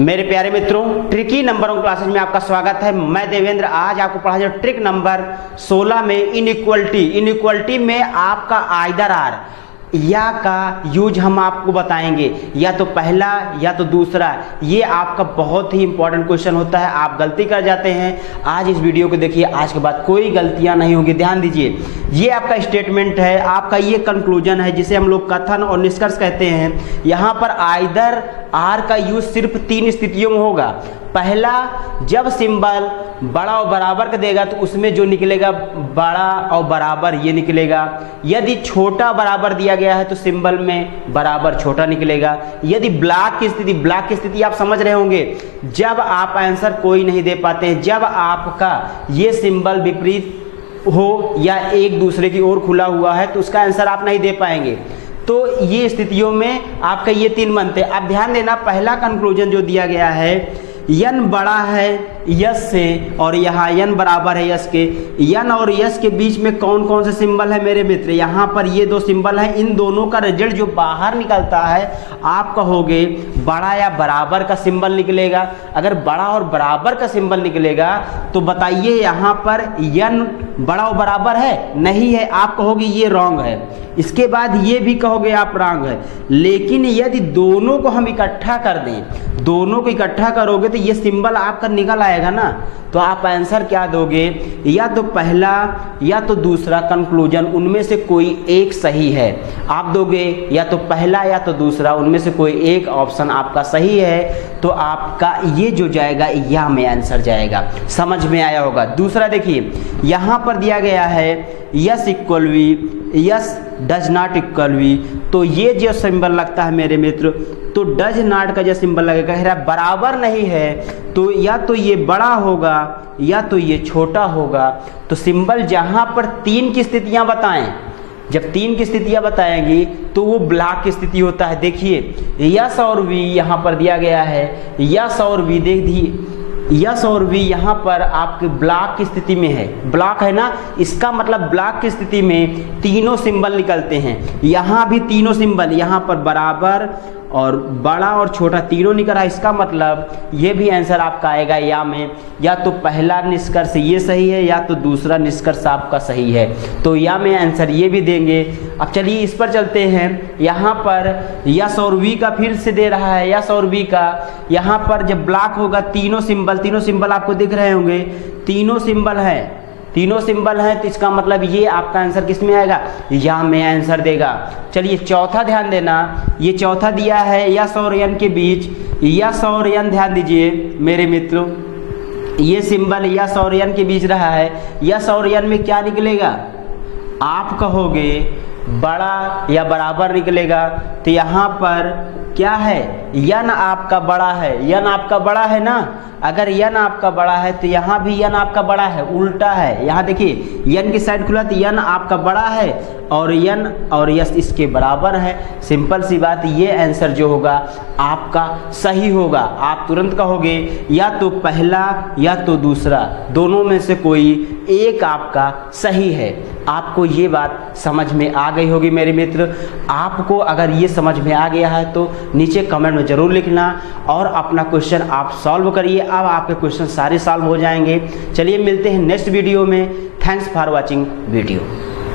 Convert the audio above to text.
मेरे प्यारे मित्रों, ट्रिकी नंबरों क्लासेज में आपका स्वागत है। मैं देवेंद्र आज आपको पढ़ा जो ट्रिक नंबर 16 में इनइक्वलिटी में आपका आइदर आर या का यूज हम आपको बताएंगे, या तो पहला या तो दूसरा। ये आपका बहुत ही इंपॉर्टेंट क्वेश्चन होता है, आप गलती कर जाते हैं। आज इस वीडियो को देखिए, आज के बाद कोई गलतियां नहीं होगी। ध्यान दीजिए, ये आपका स्टेटमेंट है, आपका ये कंक्लूजन है जिसे हम लोग कथन और निष्कर्ष कहते हैं। यहाँ पर आइदर आर का यूज सिर्फ 3 स्थितियों में होगा। पहला, जब सिंबल बड़ा और बराबर का देगा तो उसमें जो निकलेगा बड़ा और बराबर ये निकलेगा। यदि छोटा बराबर दिया गया है तो सिंबल में बराबर छोटा निकलेगा। यदि ब्लॉक की स्थिति आप समझ रहे होंगे, जब आप आंसर कोई नहीं दे पाते हैं, जब आपका ये सिंबल विपरीत हो या एक दूसरे की ओर खुला हुआ है तो उसका आंसर आप नहीं दे पाएंगे। तो ये स्थितियों में आपका ये 3 बनते हैं। अब ध्यान देना, पहला कंक्लूजन जो दिया गया है, यन बड़ा है यस से और यहाँ यन बराबर है यस के। यन और यस के बीच में कौन कौन से सिंबल है मेरे मित्र? यहाँ पर ये 2 सिंबल हैं। इन दोनों का रिजल्ट जो बाहर निकलता है आप कहोगे बड़ा या बराबर का सिंबल निकलेगा। अगर बड़ा और बराबर का सिंबल निकलेगा तो बताइए यहाँ पर यन बड़ा और बराबर है? नहीं है, आप कहोगे ये रॉन्ग है। इसके बाद ये भी कहोगे आप रॉन्ग है। लेकिन यदि दोनों को हम इकट्ठा कर दें, दोनों को इकट्ठा करोगे तो ये सिंबल आपका निकल आएगा ना। तो आप आंसर क्या दोगे? या तो पहला या तो दूसरा कंक्लूजन, उनमें से कोई एक सही है। आप दोगे या तो पहला या तो दूसरा, उनमें से कोई एक ऑप्शन आपका सही है। तो आपका ये जो जाएगा या में आंसर जाएगा। समझ में आया होगा। दूसरा देखिए, यहाँ पर दिया गया है S equal V, S does not equal V. तो ये जो सिंबल लगता है मेरे मित्र, तो डज नॉट का जो सिंबल लगेगा, कह रहा बराबर नहीं है तो या तो ये बड़ा होगा या तो ये छोटा होगा। तो सिंबल जहां पर 3 की स्थितियां बताएं, जब 3 की स्थितियां बताएंगी तो वो ब्लॉक की स्थिति होता है। देखिए यस और वी यहाँ पर दिया गया है, यस और वी देख दिए, यस और वी यहाँ पर आपके ब्लॉक की स्थिति में है। ब्लॉक है ना, इसका मतलब ब्लॉक की स्थिति में तीनों सिंबल निकलते हैं। यहाँ भी तीनों सिंबल, यहाँ पर बराबर और बड़ा और छोटा तीनों निकल रहा है। इसका मतलब ये भी आंसर आपका आएगा या में। या तो पहला निष्कर्ष ये सही है या तो दूसरा निष्कर्ष आपका सही है। तो या में आंसर ये भी देंगे। अब चलिए इस पर चलते हैं। यहाँ पर यस और वी का फिर से दे रहा है, यस और वी का। यहाँ पर जब ब्लॉक होगा, तीनों सिंबल आपको दिख रहे होंगे, तीनों सिंबल हैं तो इसका मतलब ये आपका आंसर किस में आएगा? या में आंसर देगा। चलिए चौथा ध्यान देना, ये चौथा दिया है यस और यन के बीच, यस और यन। ध्यान दीजिए मेरे मित्रों, ये सिंबल यस और यन के बीच रहा है। यस और यन में क्या निकलेगा? आप कहोगे बड़ा या बराबर निकलेगा। तो यहाँ पर क्या है? यन आपका बड़ा है, यन आपका बड़ा है ना। अगर यन आपका बड़ा है तो यहाँ भी यन आपका बड़ा है, उल्टा है। यहाँ देखिए यन की साइड खुला तो यन आपका बड़ा है और यन और यस इसके बराबर है। सिंपल सी बात, ये आंसर जो होगा आपका सही होगा। आप तुरंत कहोगे या तो पहला या तो दूसरा, दोनों में से कोई एक आपका सही है। आपको ये बात समझ में आ गई होगी मेरे मित्र। आपको अगर ये समझ में आ गया है तो नीचे कमेंट में ज़रूर लिखना और अपना क्वेश्चन आप सॉल्व करिए। अब आपके क्वेश्चन सारे सॉल्व हो जाएंगे। चलिए मिलते हैं नेक्स्ट वीडियो में। Thanks for watching video.